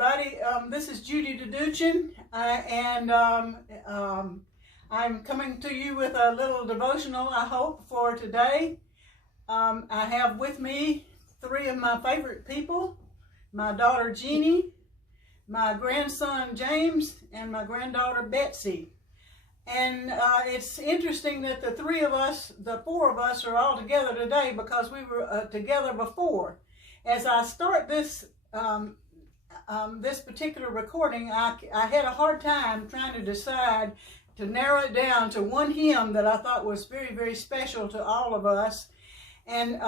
everybody. This is Judy Doudoukjian, and I'm coming to you with a little devotional, I hope, for today. I have with me three of my favorite people: my daughter Jeannie, my grandson James, and my granddaughter Betsy. And it's interesting that the four of us are all together today because we were together before. As I start this this particular recording, I had a hard time trying to decide to narrow it down to one hymn that I thought was very, very special to all of us. And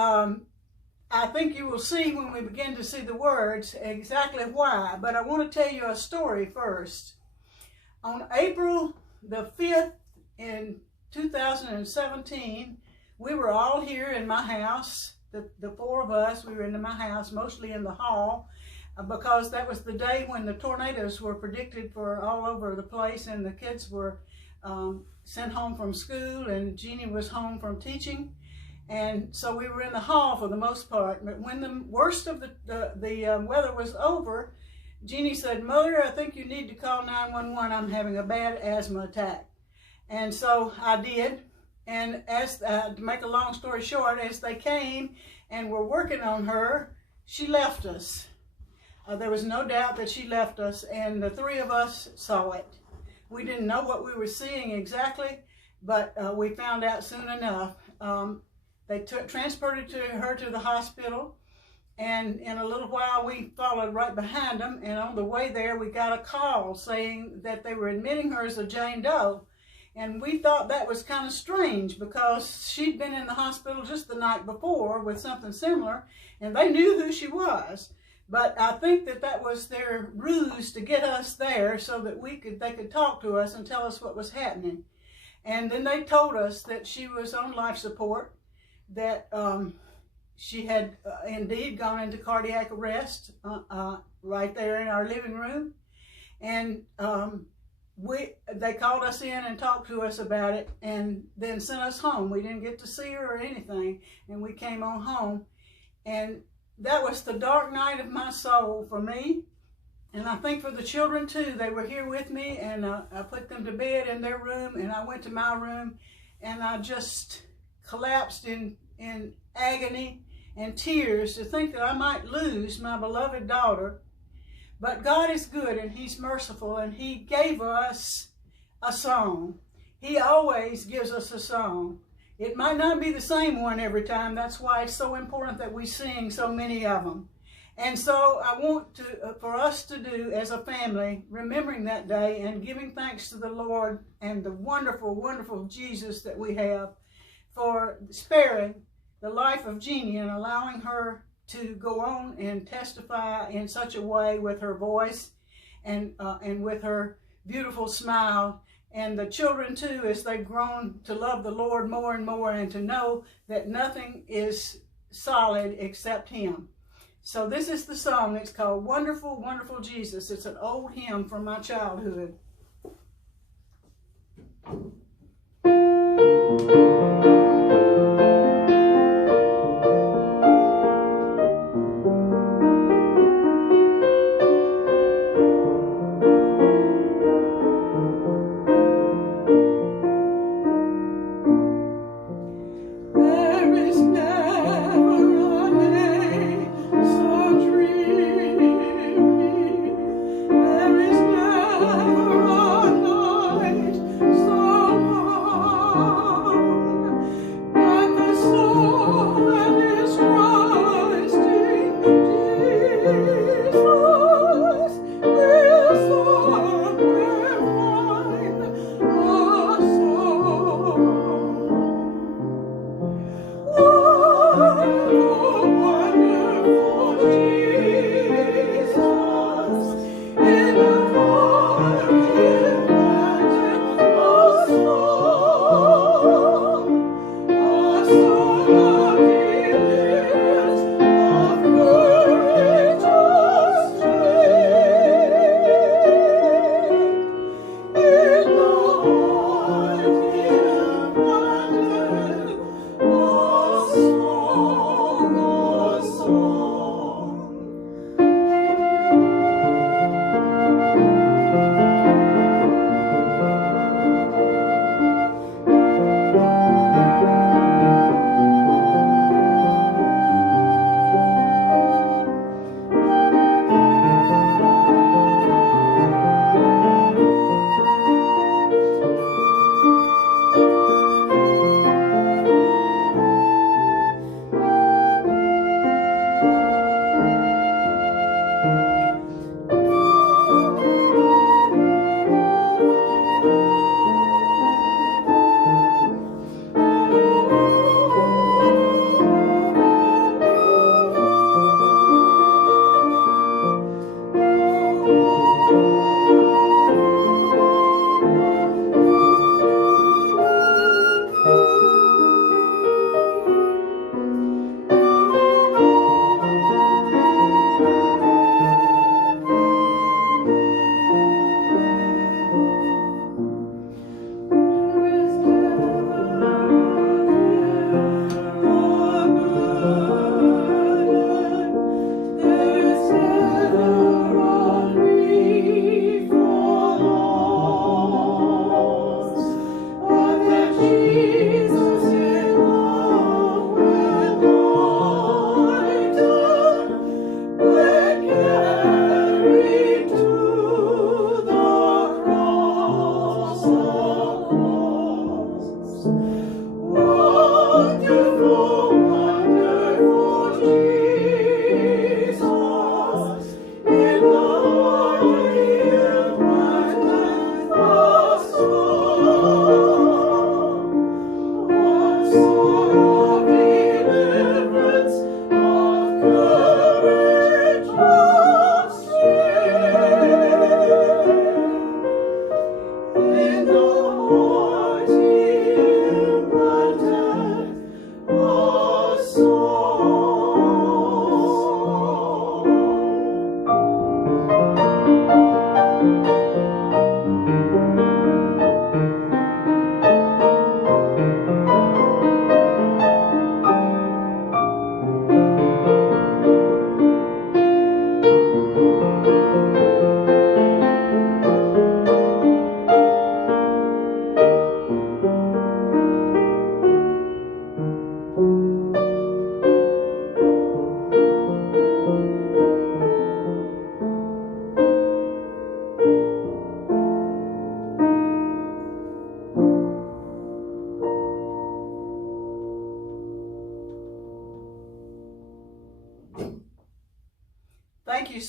I think you will see when we begin to see the words exactly why. But I want to tell you a story first. On April the 5th in 2017, we were all here in my house. The four of us, we were in my house, mostly in the hall, because that was the day when the tornadoes were predicted for all over the place, and the kids were sent home from school, and Jeannie was home from teaching. And so we were in the hall for the most part. But when the worst of the weather was over, Jeannie said, "Mother, I think you need to call 911. I'm having a bad asthma attack." And so I did. And as to make a long story short, as they came and were working on her, she left us. There was no doubt that she left us, and the three of us saw it. We didn't know what we were seeing exactly, but we found out soon enough. They transported her to the hospital, and in a little while we followed right behind them, and on the way there we got a call saying that they were admitting her as a Jane Doe. And we thought that was kind of strange because she'd been in the hospital just the night before with something similar, and they knew who she was. But I think that was their ruse to get us there so that they could talk to us and tell us what was happening. And then they told us that she was on life support, that she had indeed gone into cardiac arrest right there in our living room. And they called us in and talked to us about it, and then sent us home. We didn't get to see her or anything, and we came on home. And that was the dark night of my soul for me, and I think for the children too. They were here with me, and I put them to bed in their room, and I went to my room, and I just collapsed in agony and tears to think that I might lose my beloved daughter. But God is good, and He's merciful, and He gave us a song. He always gives us a song. It might not be the same one every time. That's why it's so important that we sing so many of them. And so I want for us to do as a family, remembering that day and giving thanks to the Lord and the wonderful, wonderful Jesus that we have for sparing the life of Jeannie and allowing her to go on and testify in such a way with her voice and with her beautiful smile. And the children too, as they've grown to love the Lord more and more and to know that nothing is solid except Him. So this is the song. It's called Wonderful, Wonderful Jesus. It's an old hymn from my childhood. There is never a night so long.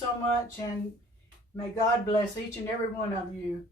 so much, and may God bless each and every one of you.